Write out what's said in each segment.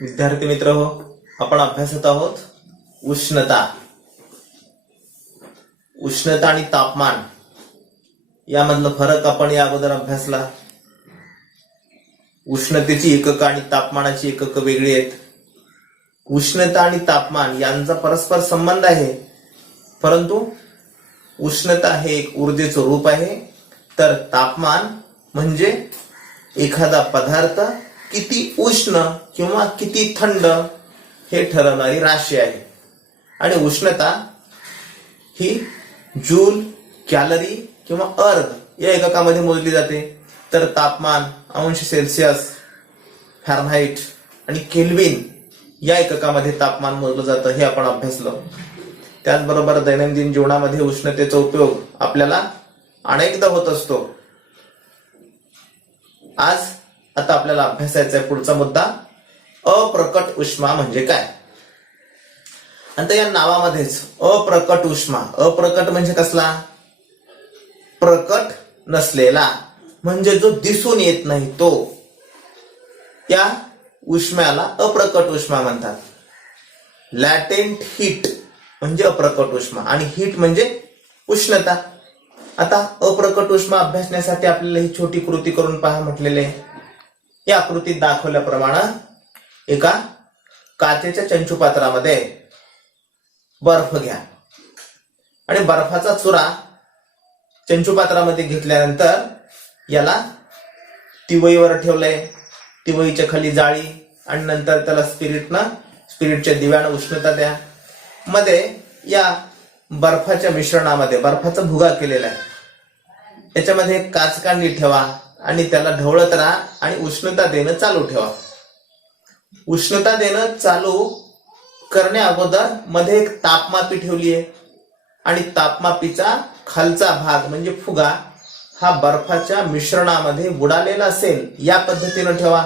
विद्यार्थी मित्र हो, आपण अभ्यासत आहोत उष्णता उष्णता आणि तापमान यामधला फरक आपण या अगोदर अभ्यासला. उष्णतेची एकक आणि तापमानाची एकक वेगळी आहेत. उष्णता आणि तापमान यांचा परस्पर संबंध आहे, परंतु उष्णता हे एक ऊर्जेचं रूप आहे, तर तापमान म्हणजे एखादा पदार्थ किती उष्ण किंवा किती थंड हे ठरवणारी राशी आहे. आणि उष्णता ही जूल, कॅलरी किंवा अर्ग या एककामध्ये मोजली जाते, तर तापमान अंश सेल्सिअस, फॅरनहाइट आणि केल्विन या एककामध्ये तापमान मोजलं जातं, हे आपण अभ्यासलं. त्याचबरोबर दैनंदिन जीवनामध्ये उष्णतेचा उपयोग आपल्याला अनेकदा होत असतो. आता आपल्याला अभ्यासायचा आहे पुढचा मुद्दा, अप्रकट उष्मा म्हणजे काय. आता या नावामध्येच अप्रकट उष्मा, अप्रकट म्हणजे कसला, प्रकट नसलेला, म्हणजे जो दिसून येत नाही तो, या उष्म्याला अप्रकट उष्मा म्हणतात. लॅटेंट हीट म्हणजे अप्रकट उष्मा आणि हीट म्हणजे उष्णता. आता अप्रकट उष्मा अभ्यासण्यासाठी आपल्याला ही छोटी कृती करून पहा म्हटलेले. या आकृतीत दाखवल्याप्रमाणे एका काचेच्या चंचुपात्रामध्ये बर्फ घ्या आणि बर्फाचा चुरा चंचुपात्रामध्ये घेतल्यानंतर याला तिवईवर ठेवलंय. तिवईच्या खाली जाळी आणि नंतर त्याला स्पिरिटच्या दिव्यानं उष्णता द्या. मध्ये या बर्फाच्या मिश्रणामध्ये बर्फाचा भुगा केलेला आहे, त्याच्यामध्ये एक काचकांडी ठेवा आणि त्याला ढवळत राहा आणि उष्णता देणं चालू ठेवा. उष्णता देणं चालू करण्या अगोदर मध्ये एक तापमापी ठेवली आहे आणि तापमापीचा खालचा भाग म्हणजे फुगा हा बर्फाच्या मिश्रणामध्ये बुडालेला असेल या पद्धतीनं ठेवा.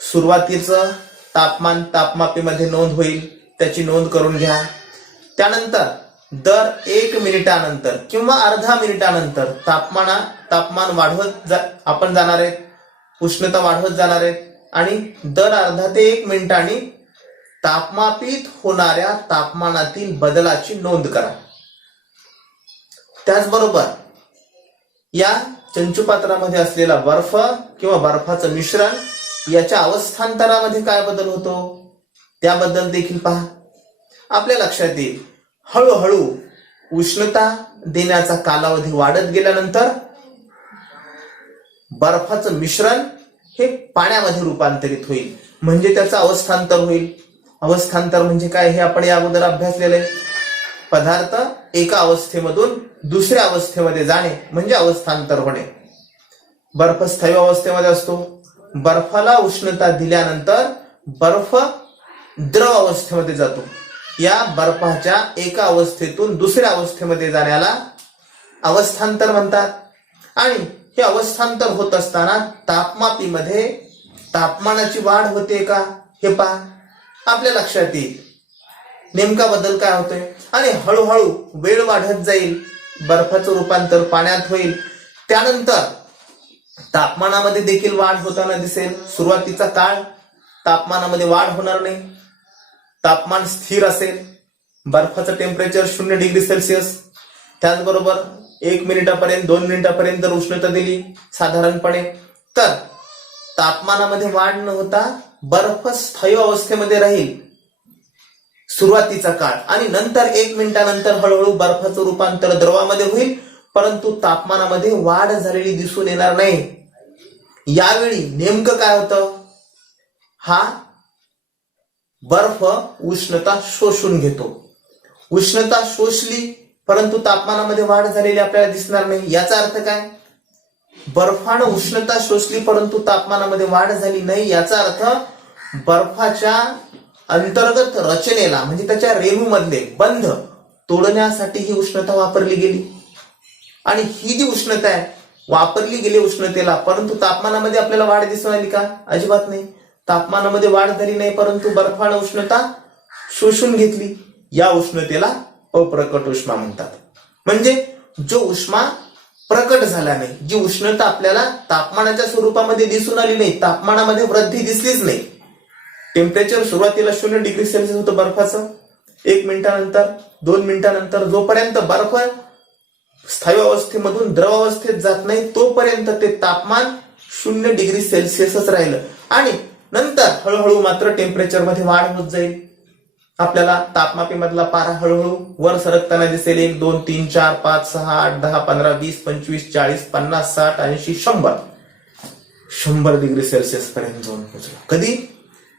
सुरुवातीचं तापमान तापमापीमध्ये नोंद होईल, त्याची नोंद करून घ्या. त्यानंतर दर 1 मिनिटानंतर किंवा अर्धा मिनिटानंतर तापमान वाढवत आपण जाणार आहेत, उष्णता वाढवत जाणार आहेत आणि दर अर्धा ते 1 मिनिटांनी तापमापीत होणाऱ्या तापमानातील बदलाची नोंद करा. त्याचबरोबर या चंचुपात्रामध्ये असलेला बर्फ किंवा बर्फाचं मिश्रण याच्या अवस्थांतरामध्ये काय बदल होतो त्याबद्दल देखील पहा. आपल्या लक्षात येईल हळूहळू उष्णता देण्याचा कालावधी वाढत गेल्यानंतर बर्फाचं मिश्रण हे पाण्यामध्ये रूपांतरित होईल, म्हणजे त्याचं अवस्थांतर होईल. अवस्थांतर म्हणजे काय हे आपण या अगोदर अभ्यासलेले. पदार्थ एका अवस्थेमधून दुसऱ्या अवस्थेमध्ये जाणे म्हणजे अवस्थांतर होणे. बर्फ स्थायी अवस्थेमध्ये असतो, बर्फाला उष्णता दिल्यानंतर बर्फ द्रव अवस्थेमध्ये जातो. या बर्फाच्या एका अवस्थेतून दुसऱ्या अवस्थेमध्ये जाण्याला अवस्थांतर म्हणतात. आणि हे अवस्थांतर होत असताना तापमापीमध्ये तापमानाची वाढ होते का हे पहा. आपल्या लक्षात येईल नेमका बदल काय होतोय. आणि हळूहळू वेळ वाढत जाईल, बर्फाचं रूपांतर पाण्यात होईल, त्यानंतर तापमानामध्ये देखील वाढ होताना दिसेल. सुरुवातीचा काळ तापमानामध्ये वाढ होणार नाही, तापमान स्थिर असेल. बर्फाचं टेम्परेचर 0 डिग्री सेल्सिअस. त्याचबरोबर 1 मिनिटापर्यंत 2 मिनिटापर्यंत जर उष्णता दिली साधारणपणे, तर तापमानामध्ये वाढ न होता बर्फ स्थायी अवस्थेमध्ये राहील सुरुवातीचा काळ. आणि नंतर 1 मिनिटानंतर हळूहळू बर्फाचं रूपांतर द्रवामध्ये होईल, परंतु तापमानामध्ये वाढ झालेली दिसून येणार नाही. यावेळी नेमकं काय होतं, हा बर्फ उष्णता शोषून घेतो. उष्णता शोषली परंतु तापमानामध्ये वाढ झालेली आपल्याला दिसणार नाही. याचा अर्थ काय, बर्फानं उष्णता शोषली परंतु तापमानामध्ये वाढ झाली नाही. याचा अर्थ बर्फाच्या अंतर्गत रचनेला म्हणजे त्याच्या रेणूमधले बंध तोडण्यासाठी ही उष्णता वापरली गेली. आणि ही जी उष्णता आहे वापरली गेली उष्णतेला, परंतु तापमानामध्ये आपल्याला वाढ दिसून आली का, अजिबात नाही. तापमानामध्ये वाढ झाली नाही परंतु बर्फानं उष्णता शोषून घेतली. या उष्णतेला अप्रकट उष्मा म्हणतात. म्हणजे जो उष्मा प्रकट झाला नाही, जी उष्णता आपल्याला तापमानाच्या स्वरूपामध्ये दिसून आली नाही, तापमानामध्ये वृद्धी दिसलीच नाही, टेम्परेचर सुरुवातीला 0 डिग्री सेल्सिअस होतं बर्फाचं. 1 मिनिटानंतर 2 मिनिटानंतर जोपर्यंत बर्फ स्थायू अवस्थेमधून द्रव अवस्थेत जात नाही तोपर्यंत ते तापमान 0 डिग्री सेल्सिअसच राहिलं. आणि नंतर हळूहळू मात्र टेम्परेचर मध्ये वाढ होत जाईल. आपल्याला तापमापीमधला पारा हळूहळू वर सरकताना दिसेल. 1 2 3 4 5 6 8 10 15 20 25 40 50 60 80 100 डिग्री सेल्सिअस पर्यंत जाऊन पोहोचलं. कधी?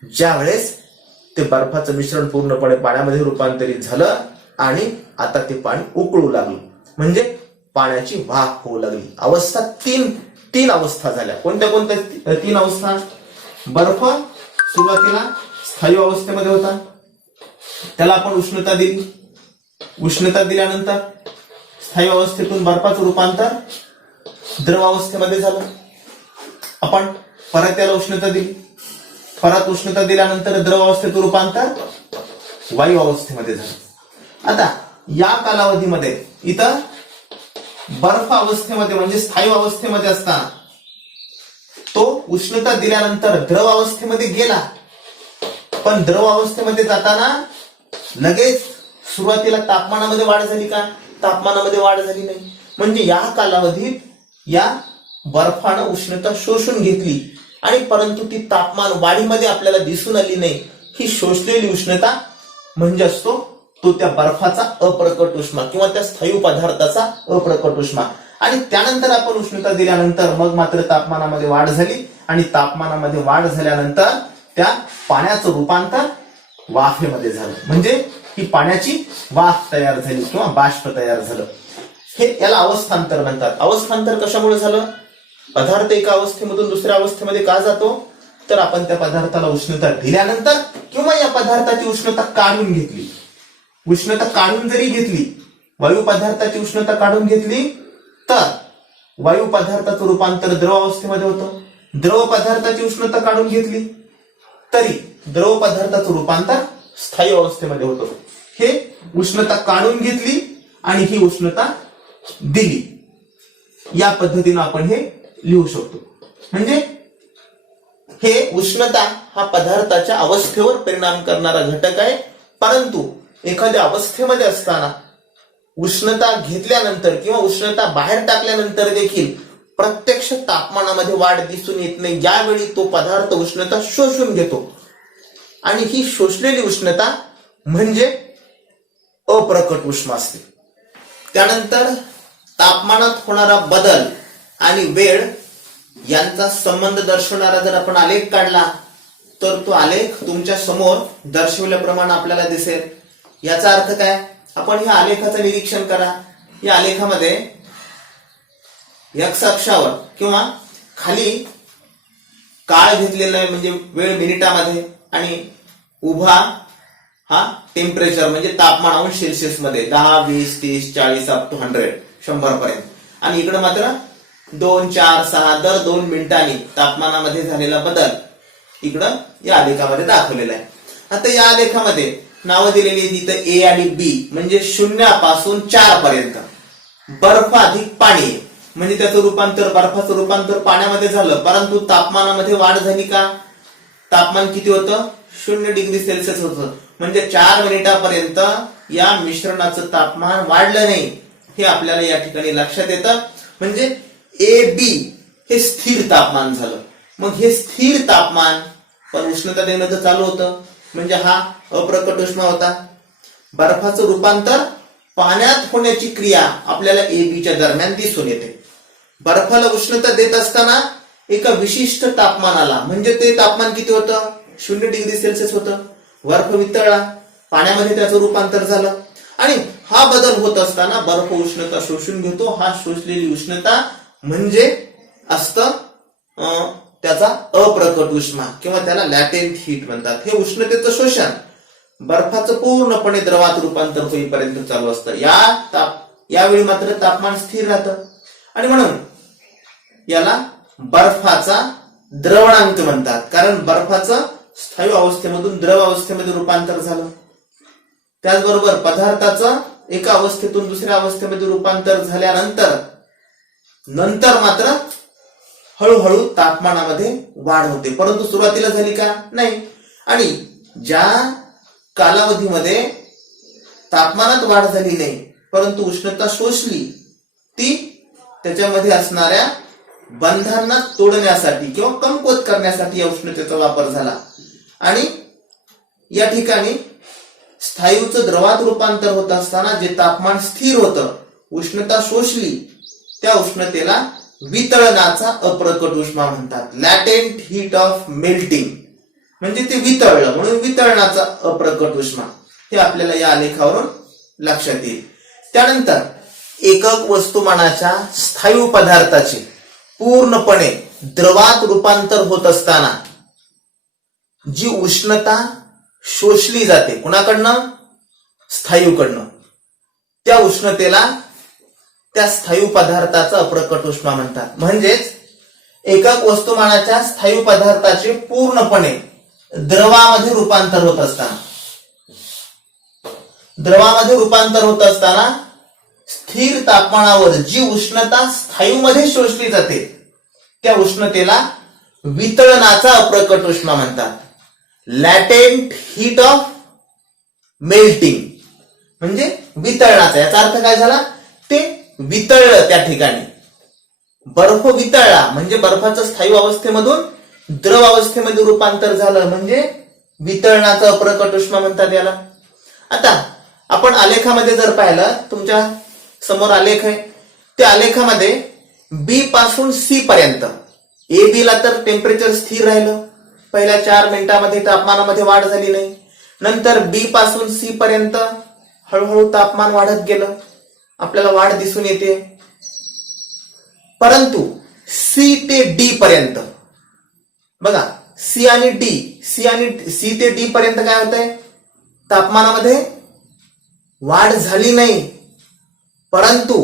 ज्या वेळेस ते बर्फाचं मिश्रण पूर्णपणे पाण्यामध्ये रूपांतरित झालं आणि आता ते पाणी उकळू लागलं, म्हणजे पाण्याची वाफ होऊ लागली. अवस्था तीन अवस्था झाल्या. कोणत्या 3 अवस्था? बर्फ सुरुवातीला स्थायू अवस्थेमध्ये होता, त्याला आपण उष्णता दिली. उष्णता दिल्यानंतर स्थायू अवस्थेतून बर्फाचं रूपांतर द्रव अवस्थेमध्ये झालं. आपण परत त्याला उष्णता दिली. परत उष्णता दिल्यानंतर द्रव अवस्थेतून रूपांतर वायू अवस्थेमध्ये झालं. आता या कालावधीमध्ये इथं बर्फ अवस्थेमध्ये म्हणजे स्थायू अवस्थेमध्ये असताना तो उष्णता दिल्यानंतर द्रव अवस्थेमध्ये गेला, पण द्रव अवस्थेमध्ये जाताना लगेच सुरुवातीला तापमानामध्ये वाढ झाली का? तापमानामध्ये वाढ झाली नाही. म्हणजे या कालावधीत या बर्फानं उष्णता शोषून घेतली आणि परंतु ती तापमान वाढीमध्ये आपल्याला दिसून आली नाही. ही शोषलेली उष्णता म्हणजे असतो तो त्या बर्फाचा अप्रकट उष्मा किंवा त्या स्थायू पदार्थाचा अप्रकट उष्मा. आणि त्यानंतर आपण उष्णता दिल्यानंतर मग मात्र तापमानामध्ये वाढ झाली आणि तापमानामध्ये वाढ झाल्यानंतर त्या पाण्याचं रूपांतर वाफेमध्ये झालं, म्हणजे ही पाण्याची वाफ तयार झाली किंवा बाष्प तयार झालं. हे याला अवस्थांतर म्हणतात. अवस्थांतर कशामुळे झालं? पदार्थ एका अवस्थेमधून दुसऱ्या अवस्थेमध्ये का जातो? तर आपण त्या पदार्थाला उष्णता दिल्यानंतर किंवा या पदार्थाची उष्णता काढून घेतली. उष्णता काढून जरी घेतली, वायू पदार्थाची उष्णता काढून घेतली तर वायू पदार्थाचं रूपांतर द्रव अवस्थेमध्ये होतं. द्रव पदार्थाची उष्णता काढून घेतली तरी द्रव पदार्थाचं रूपांतर स्थायू अवस्थेमध्ये होतं. हे उष्णता काढून घेतली आणि ही उष्णता दिली, या पद्धतीने आपण हे लिहू शकतो. म्हणजे हे उष्णता हा पदार्थाच्या अवस्थेवर परिणाम करणारा घटक आहे. परंतु एखाद्या अवस्थेमध्ये असताना उष्णता घेतल्यानंतर किंवा उष्णता बाहेर टाकल्यानंतर देखील प्रत्यक्ष तापमानामध्ये वाढ दिसून येत नाही. यावेळी तो पदार्थ उष्णता शोषून घेतो आणि ही शोषलेली उष्णता म्हणजे अप्रकट उष्मा असते. त्यानंतर तापमानात होणारा बदल आणि वेळ यांचा संबंध दर्शवणारा जर आपण आलेख काढला तर तो आलेख तुमच्या समोर दर्शवल्याप्रमाणे आपल्याला दिसेल. याचा अर्थ काय? आपण ह्या आलेखाचं निरीक्षण करा. या आलेखामध्ये एक्स अक्षावर किंवा खाली काळ घेतलेला आहे म्हणजे वेळ मिनिटामध्ये आणि उभा हा टेम्परेचर म्हणजे तापमान अंश सेल्सिअस मध्ये 10 20 30 40 अप टू 100 पर्यंत. आणि इकडे मात्र 2 4 6 दर 2 मिनिटांनी तापमानामध्ये झालेला बदल इकडं या आलेखामध्ये दाखवलेला आहे. आता या आलेखामध्ये नावं दिलेली आहेत इथं ए आणि बी म्हणजे 0 पासून 4 पर्यंत बर्फ अधिक पाणी म्हणजे त्याचं रूपांतर बर्फाचं रूपांतर पाण्यामध्ये झालं, परंतु तापमानामध्ये वाढ झाली का? तापमान किती होतं? 0 डिग्री सेल्सिअस होतं. म्हणजे 4 मिनिटापर्यंत या मिश्रणाचं तापमान वाढलं नाही, हे आपल्याला या ठिकाणी लक्षात येतं. म्हणजे ए बी हे स्थिर तापमान झालं. मग हे स्थिर तापमान पण उष्णता देणं तर चालू होतं, म्हणजे हा अप्रकट उष्मा होता. बर्फाचं रूपांतर पाण्यात होण्याची क्रिया आपल्याला ए बीच्या दरम्यान दिसून येते. बर्फाला उष्णता देत असताना एका विशिष्ट तापमानाला म्हणजे ते तापमान किती होतं? 0 डिग्री सेल्सिअस होतं. बर्फ वितळला, पाण्यामध्ये त्याचं रूपांतर झालं आणि हा बदल होत असताना बर्फ उष्णता शोषून घेतो. हा शोषलेली उष्णता म्हणजे असतं त्याचा अप्रकट उष्मा किंवा त्याला लॅटेंट हीट म्हणतात. हे उष्णतेचं शोषण बर्फाचं पूर्णपणे द्रवात रूपांतर होईपर्यंत चालू असतं. यावेळी मात्र तापमान स्थिर राहतं आणि म्हणून याला बर्फाचा द्रवणांक म्हणतात, कारण बर्फाचं स्थायू अवस्थेमधून द्रव अवस्थेमध्ये रूपांतर झालं. त्याचबरोबर पदार्थाचं एका अवस्थेतून दुसऱ्या अवस्थेमध्ये रूपांतर झाल्यानंतर मात्र हळूहळू तापमानामध्ये वाढ होते, परंतु सुरुवातीला झाली का? नाही. आणि ज्या कालावधीमध्ये तापमानात वाढ झाली नाही परंतु उष्णता शोषली, ती त्याच्यामध्ये असणाऱ्या बंधांना तोडण्यासाठी किंवा कमकुवत करण्यासाठी या उष्णतेचा वापर झाला. आणि या ठिकाणी स्थायूचं द्रवात रूपांतर होत असताना जे तापमान स्थिर होतं, उष्णता शोषली, त्या उष्णतेला वितळणाचा अप्रकट उष्मा म्हणतात. लॅटेंट हीट ऑफ मेल्टिंग म्हणजे ते वितळलं म्हणून वितळणाचा अप्रकट उष्मा, हे आपल्याला या आलेखावरून लक्षात येईल. त्यानंतर एकक वस्तुमानाच्या स्थायू पदार्थाचे पूर्णपणे द्रवात रूपांतर होत असताना जी उष्णता शोषली जाते कुणाकडनं? स्थायूकडनं, त्या उष्णतेला त्या स्थायू पदार्थाचा अप्रकट उष्मा म्हणतात. म्हणजेच एकक वस्तुमानाच्या स्थायू पदार्थाचे पूर्णपणे द्रवामध्ये रूपांतर होत असताना स्थिर तापमानावर जी उष्णता स्थायूमध्ये शोषली जाते त्या उष्णतेला वितळणाचा अप्रकट उष्मा म्हणतात. लॅटेंट हीट ऑफ मेल्टिंग म्हणजे वितळणाचा. याचा अर्थ काय झाला? ते वितळलं. त्या ठिकाणी बर्फ वितळला म्हणजे बर्फाचं स्थायू अवस्थेमधून द्रव अवस्थेमध्ये रूपांतर झालं म्हणजे वितळणाचा अप्रकट उष्मा म्हणतात याला. आता आपण आलेखामध्ये जर पाहिलं, तुमच्या समोर आलेख आहे, त्या आलेखामध्ये बी पासून सी पर्यंत, ए बी ला तर टेम्परेचर स्थिर राहिलं, पहिल्या 4 मिनिटांमध्ये तापमानामध्ये वाढ झाली नाही. नंतर बी पासून सी पर्यंत हळूहळू तापमान वाढत गेलं, आपल्याला वाढ दिसून येते. परंतु सी ते डी पर्यंत बघा, सी ते डी पर्यंत काय होतंय? तापमानामध्ये वाढ झाली नाही, परंतु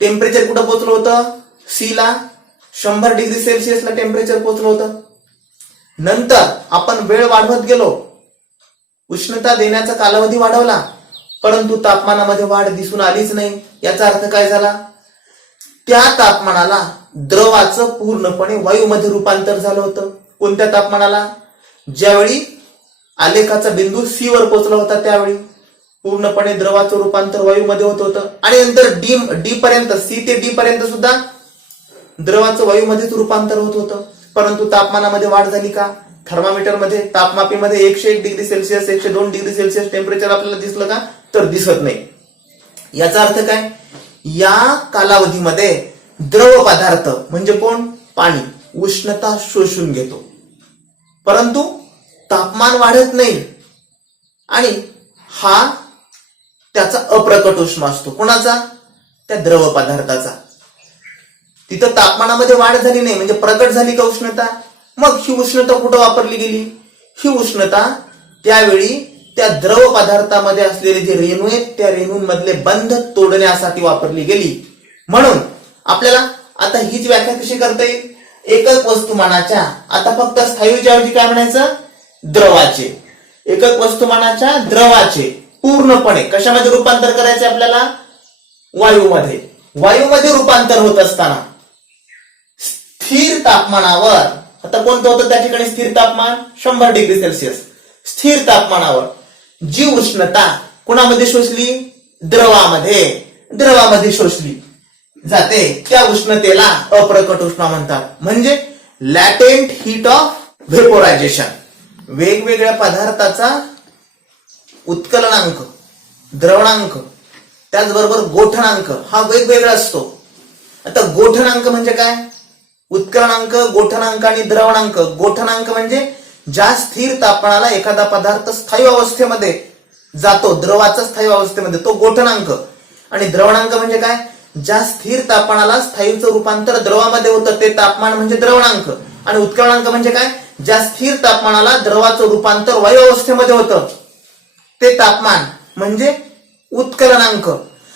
टेम्परेचर कुठं पोहोचलं होतं? सी ला 100 डिग्री सेल्सिअसला टेम्परेचर पोहोचलं होतं. नंतर आपण वेळ वाढवत गेलो, उष्णता देण्याचा कालावधी वाढवला, परंतु तापमानामध्ये वाढ दिसून आलीच नाही. याचा अर्थ काय झाला? त्या तापमानाला द्रवाचं पूर्णपणे वायूमध्ये रूपांतर झालं होतं. कोणत्या तापमानाला? ज्यावेळी आलेखाचा बिंदू सी वर पोहोचला होता त्यावेळी पूर्णपणे द्रवाचं रूपांतर वायूमध्ये होत होतं. आणि नंतर डी पर्यंत, सी ते डी पर्यंत सुद्धा द्रवाचं वायूमध्येच रूपांतर होत होतं, परंतु तापमानामध्ये वाढ झाली का? थर्मामीटरमध्ये, तापमापीमध्ये 101 degree Celsius 102 degree Celsius temperature आपल्याला दिसलं का? तर दिसत नाही. याचा अर्थ काय? या कालावधीमध्ये द्रव पदार्थ म्हणजे कोण? पाणी उष्णता शोषून घेतो, परंतु तापमान वाढत नाही. आणि हा त्याचा अप्रकट उष्मा असतो. कोणाचा? त्या द्रव पदार्थाचा. तिथं तापमानामध्ये वाढ झाली नाही म्हणजे प्रकट झाली का उष्णता? मग ही उष्णता कुठं वापरली गेली? ही उष्णता त्यावेळी त्या द्रव पदार्थामध्ये असलेले जे रेणू आहेत त्या रेणूंमधले बंध तोडण्यासाठी वापरली गेली. म्हणून आपल्याला आता हीच व्याख्या कशी करता येईल? एकक वस्तुमानाच्या, आता फक्त स्थायूच्या ऐवजी काय म्हणायचं? द्रवाचे. एकक वस्तुमानाच्या द्रवाचे पूर्णपणे कशामध्ये रूपांतर करायचे आपल्याला? वायूमध्ये. वायूमध्ये रूपांतर होत असताना स्थिर तापमानावर, आता कोणतं होतं त्या ठिकाणी स्थिर तापमान? 100 डिग्री सेल्सिअस. स्थिर तापमानावर जी उष्णता कुणामध्ये शोषली? द्रवामध्ये शोषली जाते त्या उष्णतेला अप्रकट उष्मा म्हणतात. म्हणजे लॅटेंट हीट ऑफ व्हेपोरायझेशन. वेगवेगळ्या पदार्थाचा उत्कलनांक, द्रवणांक, त्याचबरोबर गोठणांक हा वेगवेगळा असतो. आता गोठणांक म्हणजे काय? उत्कलनांक, गोठणांक आणि द्रवणांक. गोठणांक म्हणजे ज्या स्थिर तापमानाला एखादा पदार्थ स्थायू अवस्थेमध्ये जातो, द्रवाचा स्थायू अवस्थेमध्ये, तो गोठणांक. आणि द्रवणांक म्हणजे काय? ज्या स्थिर तापमानाला स्थायूचं रूपांतर द्रवामध्ये होतं ते तापमान म्हणजे द्रवणांक. आणि उत्कलनांक म्हणजे काय? ज्या स्थिर तापमानाला द्रवाचं रूपांतर वायू अवस्थेमध्ये होतं ते तापमान म्हणजे उत्कलनांक.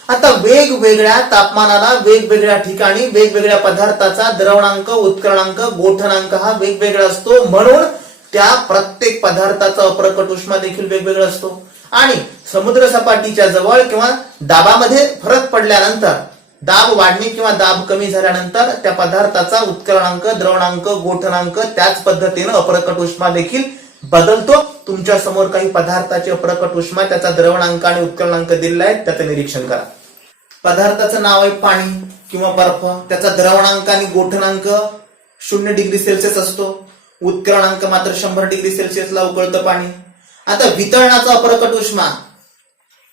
आता वेगवेगळ्या तापमानाला वेगवेगळ्या ठिकाणी वेगवेगळ्या पदार्थाचा द्रवणांक, उत्कलनांक, गोठणांक हा वेगवेगळा असतो. म्हणून त्या प्रत्येक पदार्थाचा अप्रकट उष्मा देखील वेगवेगळा असतो. आणि समुद्र सपाटीच्या जवळ किंवा दाबामध्ये फरक पडल्यानंतर, दाब वाढणे किंवा दाब कमी झाल्यानंतर त्या पदार्थाचा उत्कलनांक, द्रवणांक, गोठणांक त्याच पद्धतीनं अप्रकट उष्मा देखील बदलतो. तुमच्या समोर काही पदार्थाचे अप्रकट उष्मा, त्याचा द्रवणांक आणि उत्कलनांक दिलेला आहे, त्याचं निरीक्षण करा. पदार्थाचं नाव आहे पाणी किंवा बर्फ. त्याचा द्रवणांक आणि गोठणांक 0 डिग्री सेल्सिअस असतो. उत्कलनांक मात्र 100 डिग्री सेल्सिअसला उकळतं पाणी. आता वितरणाचा अप्रकट उष्मा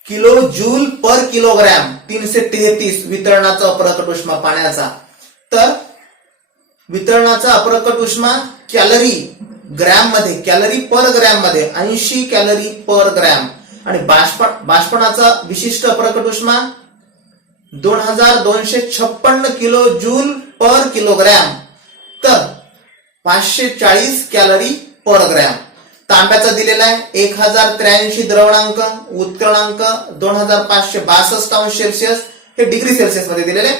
किलो जूल पर किलोग्रॅम, 333 वितरणाचा अप्रकट उष्मा पाण्याचा. तर वितरणाचा अप्रकट उष्मा कॅलरी ग्रॅम मध्ये, कॅलरी पर ग्रॅम मध्ये 80 कॅलरी पर ग्रॅम. आणि बाष्पणाचा विशिष्ट अप्रकट उष्मा 2256 किलो जूल पर किलोग्रॅम, तर 540 कॅलरी पर ग्रॅम. तांब्याचा दिलेला आहे 1083 द्रवणांक, उत्कलनांक 2562 अंश सेल्सिअस, हे डिग्री सेल्सिअस मध्ये दिलेले.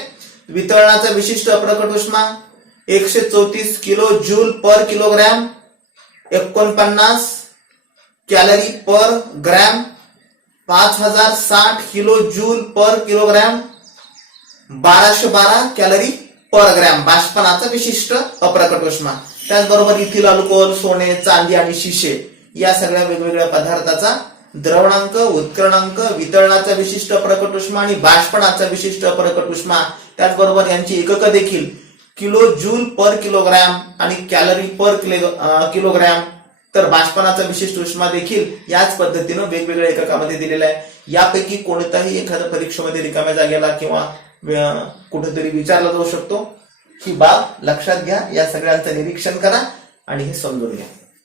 वितरणाचा विशिष्ट अप्रकट उष्मा 134 kilo joule per kilogram, 49 calorie per gram, 5060 kilo joule per kilogram, 1212 calorie per gram. बाष्पणाचा विशिष्ट अप्रकट उष्मा. त्याचबरोबर इथिल अल्कोहोल, सोने, चांदी आणि शिशे या सगळ्या वेगवेगळ्या पदार्थाचा द्रवणांक, उत्कलनांक, वितरणाचा विशिष्ट अप्रकट उष्मा आणि बाष्पणाचा विशिष्ट अप्रकट उष्मा, त्याचबरोबर यांची एककं देखील किलो जूल पर किलोग्रॅम आणि कॅलरी पर किलोग्रॅम. तर बाष्पणाचा विशिष्ट उष्मा देखील याच पद्धतीनं वेगवेगळ्या एककामध्ये दिलेला आहे. यापैकी कोणताही एखाद्या परीक्षेमध्ये रिकाम्या जागेला किंवा कुठेतरी विचारला जाऊ शकतो. ही बाब लक्षात घ्या, या सगळ्यांचं निरीक्षण करा आणि हे समजून घ्या.